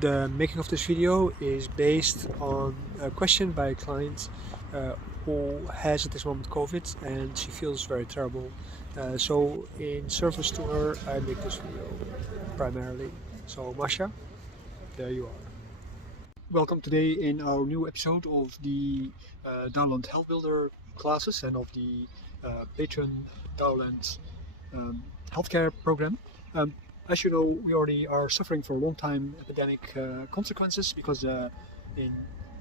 The making of this video is based on a question by a client who has at this moment COVID and she feels very terrible. So in service to her, I make this video primarily. So Masha, there you are. Welcome today in our new episode of the Downland Health Builder classes and of the Patron Downland healthcare program. As you know, we already are suffering for a long time epidemic consequences because in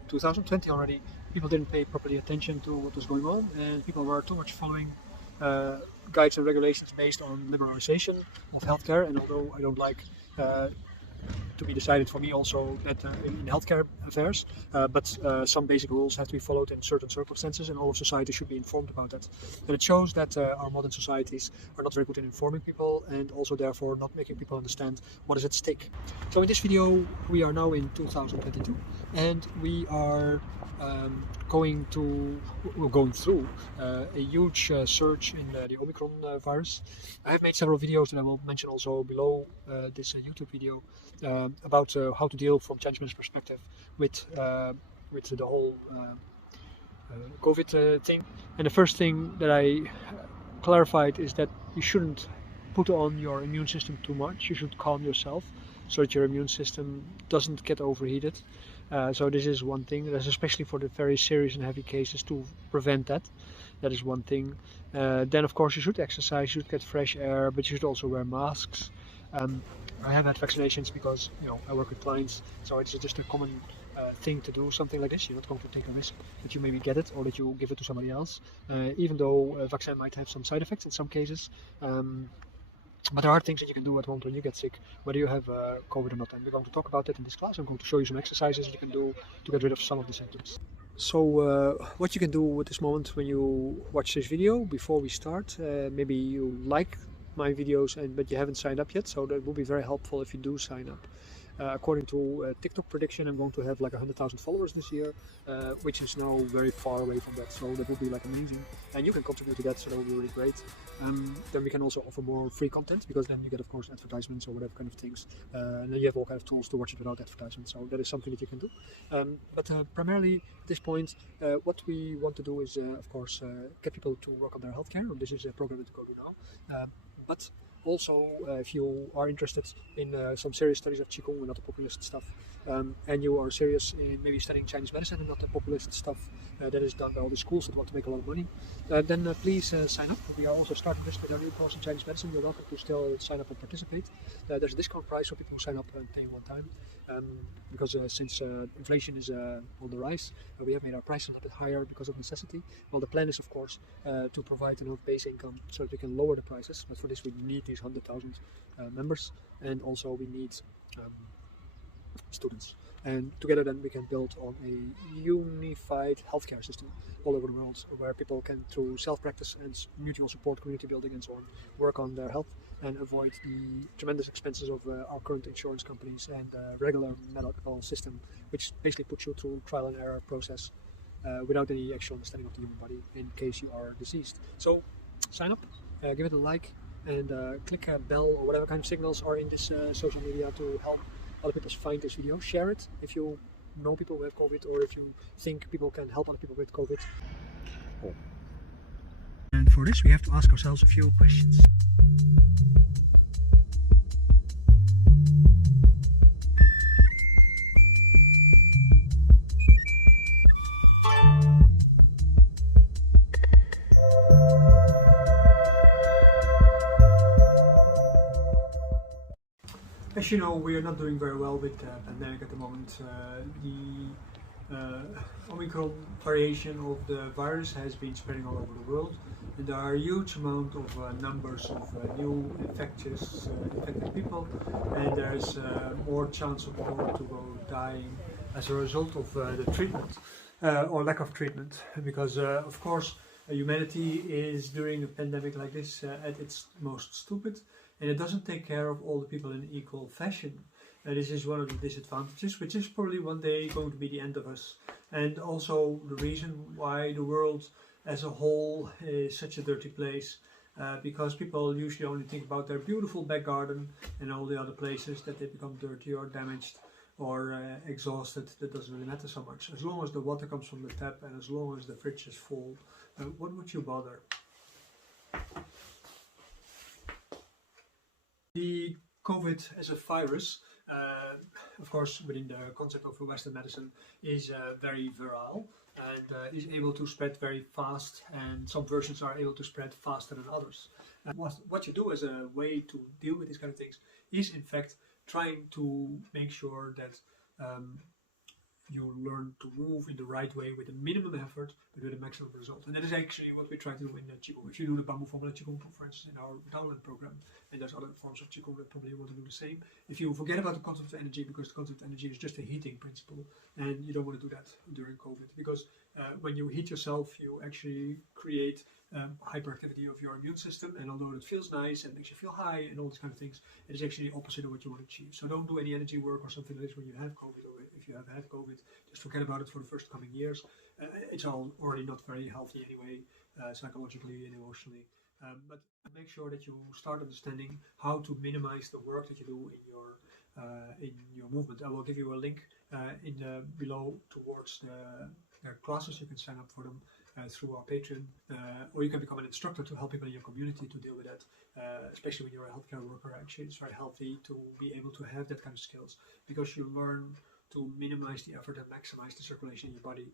2020 already people didn't pay properly attention to what was going on and people were too much following guides and regulations based on liberalization of healthcare. And although I don't like to be decided for me also that in healthcare affairs, but some basic rules have to be followed in certain circumstances, and all of society should be informed about that. And it shows that our modern societies are not very good in informing people, and also therefore not making people understand what is at stake. So in this video, we are now in 2022, and we are going through a huge surge in the Omicron virus. I have made several videos that I will mention also below this YouTube video about how to deal from Chinese medicine perspective with the whole COVID thing. And the first thing that I clarified is that you shouldn't put on your immune system too much. You should calm yourself so that your immune system doesn't get overheated. So this is one thing. That's especially for the very serious and heavy cases to prevent that. That is one thing. Then of course you should exercise, you should get fresh air, but you should also wear masks. I have had vaccinations because I work with clients, so it's just a common thing to do something like this. You're not going to take a risk that you maybe get it or that you give it to somebody else, even though a vaccine might have some side effects in some cases. But there are things that you can do at home when you get sick, whether you have COVID or not. And we're going to talk about that in this class. I'm going to show you some exercises you can do to get rid of some of the symptoms. So what you can do at this moment when you watch this video, before we start, maybe you like my videos but you haven't signed up yet, so that will be very helpful if you do sign up. According to TikTok prediction, I'm going to have like 100,000 followers this year, which is now very far away from that, so that will be like amazing, and you can contribute to that, so that will be really great. Then we can also offer more free content, because then you get of course advertisements or whatever kind of things, and then you have all kind of tools to watch it without advertisements, so that is something that you can do. But primarily at this point, what we want to do is of course get people to work on their healthcare. This is a program that we go to now, but also, if you are interested in some serious studies of Qigong and not the populist stuff, and you are serious in maybe studying Chinese medicine and not the populist stuff that is done by all the schools that want to make a lot of money, then please sign up. We are also starting this with our new course in Chinese medicine. You're welcome to still sign up and participate. There's a discount price for people who sign up and pay one time, because since inflation is on the rise, we have made our price a little bit higher because of necessity. Well, the plan is of course to provide enough base income so that we can lower the prices, but for this we need these 100,000 members, and also we need students, and together then we can build on a unified healthcare system all over the world, where people can, through self-practice and mutual support, community building and so on, work on their health and avoid the tremendous expenses of our current insurance companies and regular medical system, which basically puts you through trial and error process without any actual understanding of the human body in case you are diseased. So sign up, give it a like, and click a bell or whatever kind of signals are in this social media to help other people find this video. Share it if you know people who have COVID, or if you think people can help other people with COVID. And for this we have to ask ourselves a few questions. As you know, we are not doing very well with the pandemic at the moment. The Omicron variation of the virus has been spreading all over the world, and there are a huge amount of numbers of new infected people, and there is more chance of more to go dying as a result of the treatment or lack of treatment, because of course humanity is during a pandemic like this at its most stupid, and it doesn't take care of all the people in equal fashion. This is one of the disadvantages, which is probably one day going to be the end of us, and also the reason why the world as a whole is such a dirty place, because people usually only think about their beautiful back garden and all the other places that they become dirty or damaged or exhausted, that doesn't really matter so much. As long as the water comes from the tap and as long as the fridge is full, what would you bother? The COVID as a virus, of course, within the concept of Western medicine, is very virile and is able to spread very fast, and some versions are able to spread faster than others. What you do as a way to deal with these kind of things is, in fact, trying to make sure that you learn to move in the right way with a minimum effort but with a maximum result. And that is actually what we try to do in Qigong. If you do the Bamboo Formula Qigong, for instance, in our download program, and there's other forms of Qigong that probably want to do the same, if you forget about the concept of energy, because the concept of energy is just a heating principle, and you don't want to do that during COVID, because when you heat yourself, you actually create hyperactivity of your immune system, and although it feels nice and makes you feel high and all these kind of things, it is actually the opposite of what you want to achieve. So don't do any energy work or something like this when you have COVID, or if you have had COVID, just forget about it for the first coming years. It's already not very healthy anyway, psychologically and emotionally. But make sure that you start understanding how to minimize the work that you do in your movement. I will give you a link below towards the classes. You can sign up for them through our Patreon, or you can become an instructor to help people in your community to deal with that. Especially when you're a healthcare worker, actually, it's very healthy to be able to have that kind of skills, because you learn to minimize the effort and maximize the circulation in your body,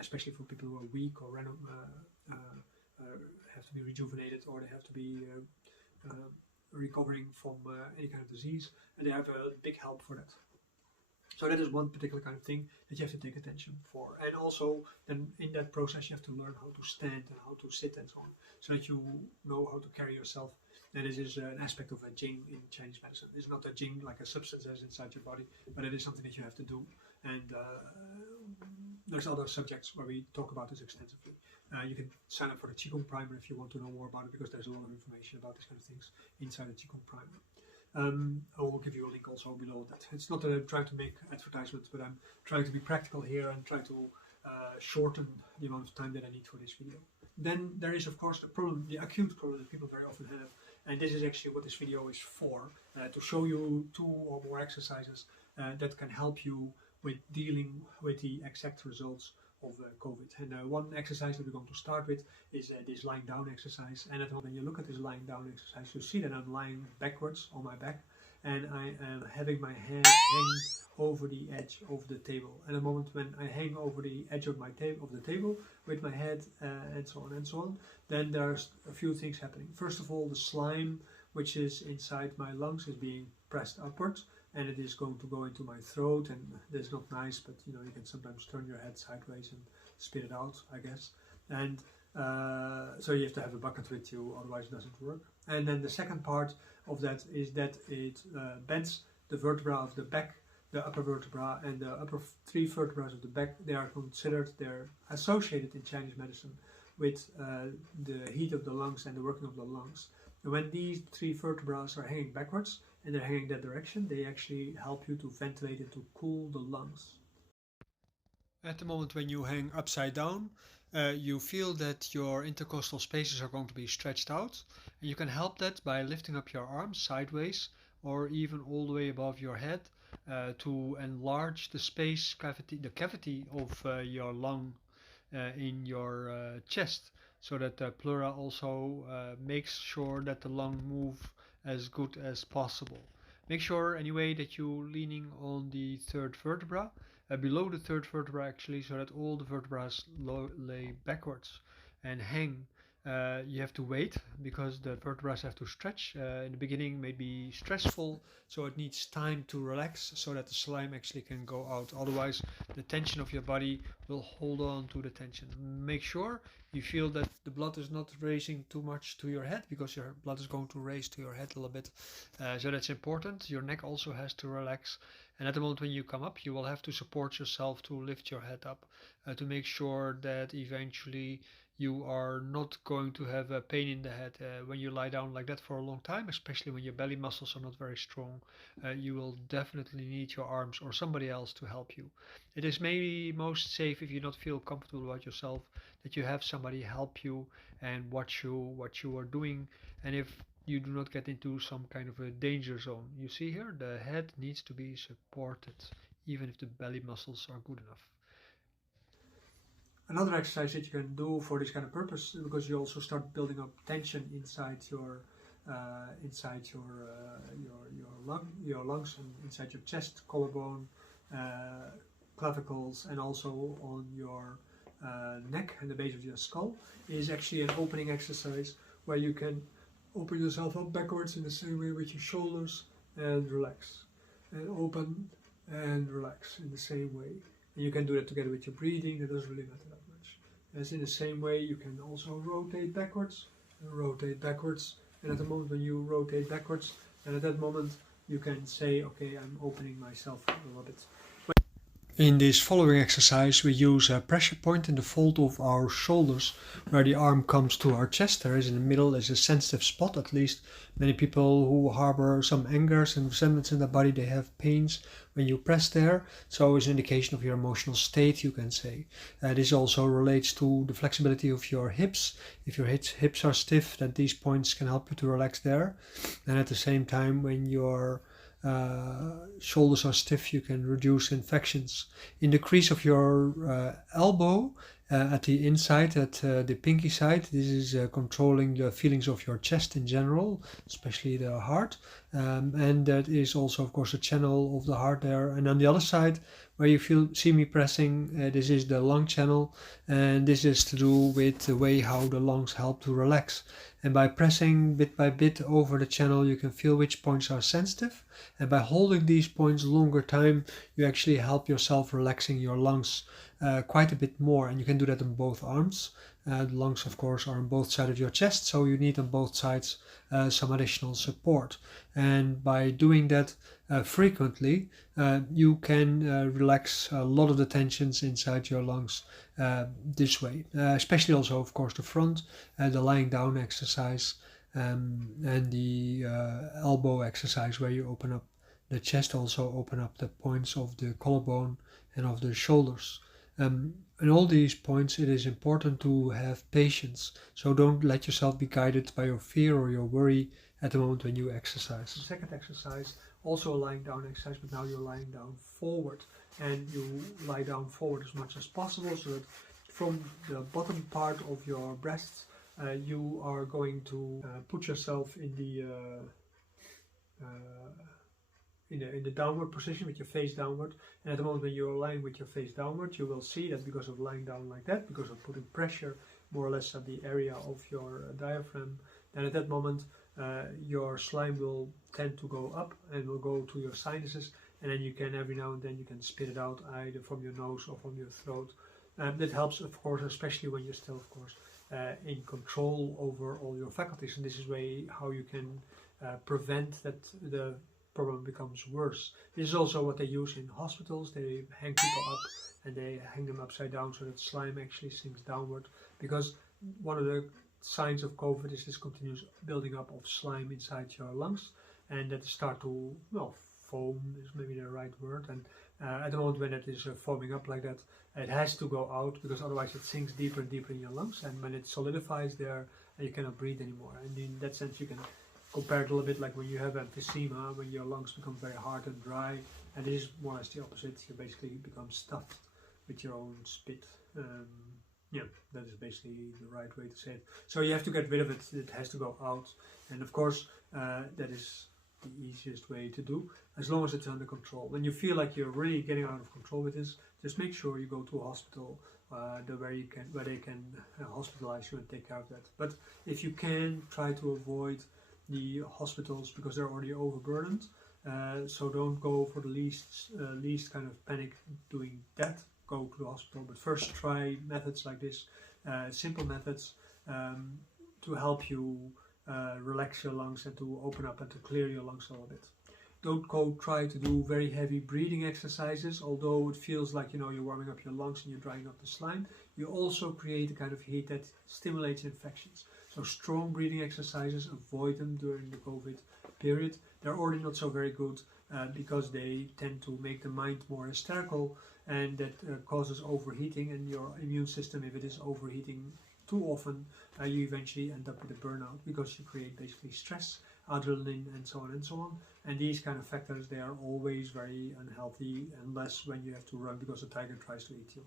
especially for people who are weak or have to be rejuvenated, or they have to be recovering from any kind of disease, and they have a big help for that. So that is one particular kind of thing that you have to take attention for. And also, then in that process, you have to learn how to stand and how to sit and so on, so that you know how to carry yourself. And this is an aspect of a Jing in Chinese medicine. It's not a Jing like a substance that's inside your body, but it is something that you have to do. And there's other subjects where we talk about this extensively. You can sign up for the Qigong Primer if you want to know more about it, because there's a lot of information about these kind of things inside the Qigong Primer. I will give you a link also below that. It's not that I'm trying to make advertisements, but I'm trying to be practical here and try to shorten the amount of time that I need for this video. Then there is, of course, the problem, the acute problem that people very often have, and this is actually what this video is for, to show you 2 or more exercises that can help you with dealing with the exact results of COVID. And one exercise that we're going to start with is this lying down exercise. And when you look at this lying down exercise, you see that I'm lying backwards on my back, and I am having my hand hang over the edge of the table. And the moment when I hang over the edge of the table with my head and so on, then there's a few things happening. First of all, the slime which is inside my lungs is being pressed upwards, and it is going to go into my throat, and that's not nice, but you know, you can sometimes turn your head sideways and spit it out, I guess. And so you have to have a bucket with you, otherwise it doesn't work. And then the second part of that is that it bends the vertebra of the back, the upper vertebra and the upper 3 vertebrae of the back. They're associated in Chinese medicine with the heat of the lungs and the working of the lungs. And when these 3 vertebrae are hanging backwards and they're hanging that direction, they actually help you to ventilate and to cool the lungs. At the moment when you hang upside down, you feel that your intercostal spaces are going to be stretched out, and you can help that by lifting up your arms sideways or even all the way above your head to enlarge the cavity of your lung in your chest, so that the pleura also makes sure that the lung move as good as possible. Make sure anyway that you're leaning on the 3rd vertebra, below the 3rd vertebra actually, so that all the vertebrae lay backwards and hang. You have to wait, because the vertebrae have to stretch. In the beginning may be stressful, so it needs time to relax so that the slime actually can go out. Otherwise, the tension of your body will hold on to the tension. Make sure you feel that the blood is not racing too much to your head, because your blood is going to race to your head a little bit. So that's important. Your neck also has to relax. And at the moment when you come up, you will have to support yourself to lift your head up, to make sure that eventually you are not going to have a pain in the head when you lie down like that for a long time, especially when your belly muscles are not very strong. You will definitely need your arms or somebody else to help you. It is maybe most safe, if you not feel comfortable about yourself, that you have somebody help you and watch what you are doing, and if you do not get into some kind of a danger zone. You see here, the head needs to be supported even if the belly muscles are good enough. Another exercise that you can do for this kind of purpose, because you also start building up tension inside your lungs and inside your chest, collarbone, clavicles, and also on your neck and the base of your skull, is actually an opening exercise where you can open yourself up backwards in the same way with your shoulders and relax, and open and relax in the same way. And you can do that together with your breathing. That doesn't really matter that much. As in the same way, you can also rotate backwards, and at the moment when you rotate backwards, and at that moment you can say, okay, I'm opening myself a little bit. In this following exercise, we use a pressure point in the fold of our shoulders where the arm comes to our chest. There is in the middle is a sensitive spot. At least many people who harbor some angers and resentments in their body, they have pains when you press there. So it's an indication of your emotional state, you can say. This also relates to the flexibility of your hips. If your hips are stiff, then these points can help you to relax there. And at the same time, when your shoulders are stiff, you can reduce infections. In the crease of your elbow, at the inside, at the pinky side, this is controlling the feelings of your chest in general, especially the heart, and that is also of course a channel of the heart there. And on the other side, where you see me pressing, this is the lung channel, and this is to do with the way how the lungs help to relax. And by pressing bit by bit over the channel, you can feel which points are sensitive, and by holding these points longer time, you actually help yourself relaxing your lungs quite a bit more. And you can do that on both arms. The lungs of course are on both sides of your chest, so you need on both sides some additional support. And by doing that frequently, you can relax a lot of the tensions inside your lungs this way, especially also of course the front, the lying down exercise, and the elbow exercise where you open up the chest, also open up the points of the collarbone and of the shoulders. In all these points, it is important to have patience. So don't let yourself be guided by your fear or your worry at the moment when you exercise. The second exercise, also a lying down exercise, but now you're lying down forward. And you lie down forward as much as possible, so that from the bottom part of your breasts, you are going to put yourself in the downward position with your face downward. And at the moment when you're lying with your face downward, you will see that because of lying down like that, because of putting pressure more or less at the area of your diaphragm, then at that moment your slime will tend to go up and will go to your sinuses, and then you can every now and then you can spit it out either from your nose or from your throat. That helps of course, especially when you're still of course in control over all your faculties, and this is how you can prevent that the problem becomes worse. This is also what they use in hospitals. They hang people up and they hang them upside down so that slime actually sinks downward, because one of the signs of COVID is this continuous building up of slime inside your lungs, and that start to, well, foam is maybe the right word, and at the moment when it is foaming up like that, it has to go out, because otherwise it sinks deeper and deeper in your lungs, and when it solidifies there, you cannot breathe anymore. And in that sense you can compare it a little bit like when you have emphysema, when your lungs become very hard and dry, and it is more or less the opposite. You basically become stuffed with your own spit. Yeah, that is basically the right way to say it. So you have to get rid of it, it has to go out, and of course that is the easiest way to do, as long as it's under control. When you feel like you're really getting out of control with this, just make sure you go to a hospital where they can hospitalize you and take care of that. But if you can, try to avoid the hospitals because they're already overburdened. So don't go for the least kind of panic doing that. Go to the hospital, but first try methods like this, simple methods to help you relax your lungs and to open up and to clear your lungs a little bit. Don't go try to do very heavy breathing exercises, although it feels like you're warming up your lungs and you're drying up the slime. You also create a kind of heat that stimulates infections. So strong breathing exercises, avoid them during the COVID period. They're already not so very good because they tend to make the mind more hysterical, and that causes overheating, and your immune system, if it is overheating too often, you eventually end up with a burnout because you create basically stress adrenaline, and so on and so on. And these kind of factors, they are always very unhealthy, unless when you have to run because a tiger tries to eat you.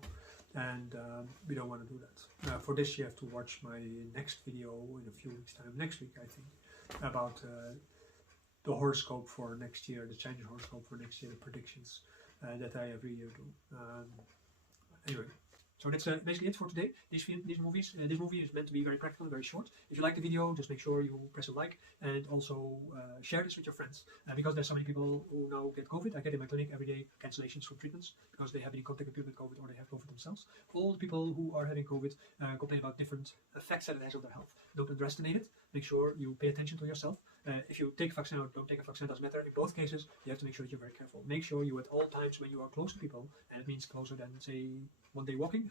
And we don't want to do that. For this, you have to watch my next video in a few weeks' time, next week, I think, about the horoscope for next year, the Chinese horoscope for next year, the predictions that I every year do. Anyway, so that's basically it for today. This movie is meant to be very practical and very short. If you like the video, just make sure you press a like, and also share this with your friends, because there's so many people who now get COVID. I get in my clinic every day cancellations from treatments because they have been in contact with people with COVID or they have COVID themselves. All the people who are having COVID complain about different effects that it has on their health. Don't underestimate it. Make sure you pay attention to yourself. If you take a vaccine or don't take a vaccine, doesn't matter. In both cases, you have to make sure that you're very careful. Make sure you, at all times when you are close to people, and it means closer than, say, one day walking,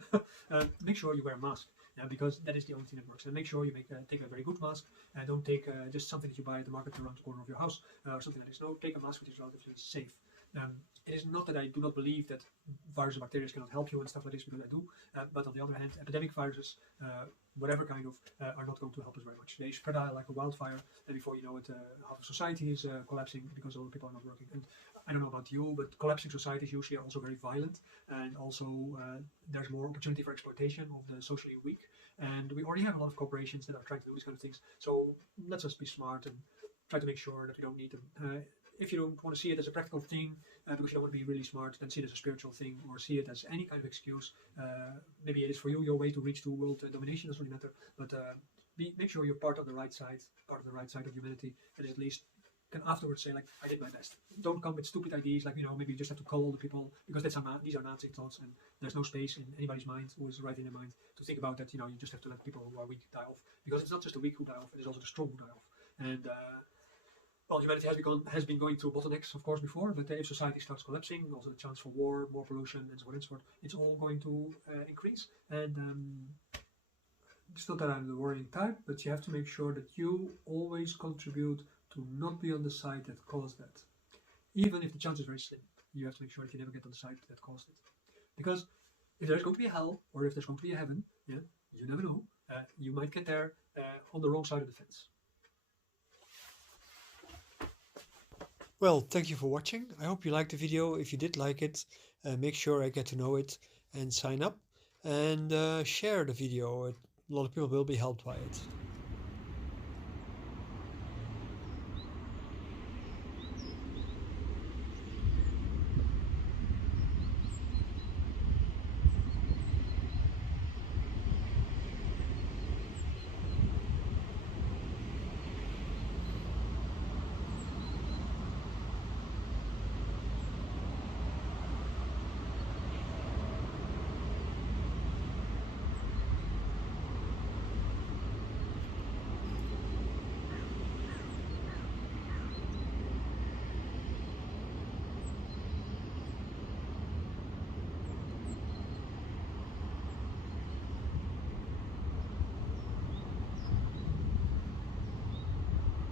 make sure you wear a mask, because that is the only thing that works. And make sure you take a very good mask. Don't take just something that you buy at the market around the corner of your house or something like this. No, take a mask which is relatively safe. It is not that I do not believe that viruses and bacteria cannot help you and stuff like this, because I do. But on the other hand, epidemic viruses, whatever kind of, are not going to help us very much. They spread out like a wildfire, and before you know it, half of society is collapsing because all the people are not working. And I don't know about you, but collapsing societies usually are also very violent, and also there's more opportunity for exploitation of the socially weak. And we already have a lot of corporations that are trying to do these kind of things. So let's just be smart and try to make sure that we don't need them. If you don't want to see it as a practical thing, because you don't want to be really smart, then see it as a spiritual thing, or see it as any kind of excuse. Maybe it is for you your way to reach to world domination, doesn't really matter. But make sure you're part of the right side of humanity, and at least can afterwards say, like, I did my best. Don't come with stupid ideas like, maybe you just have to call all the people, because these are Nazi thoughts, and there's no space in anybody's mind who is right in their mind to think about that. You just have to let people who are weak die off, because it's not just the weak who die off, it is also the strong who die off. And well, humanity has been going through bottlenecks, of course, before, but if society starts collapsing, also the chance for war, more pollution, and so on and so forth, it's all going to increase. And it's not that I'm the worrying type, but you have to make sure that you always contribute to not be on the side that caused that. Even if the chance is very slim, you have to make sure that you never get on the side that caused it. Because if there's going to be a hell, or if there's going to be a heaven, you never know. You might get there on the wrong side of the fence. Well, thank you for watching. I hope you liked the video. If you did like it, make sure I get to know it and sign up, and share the video. A lot of people will be helped by it.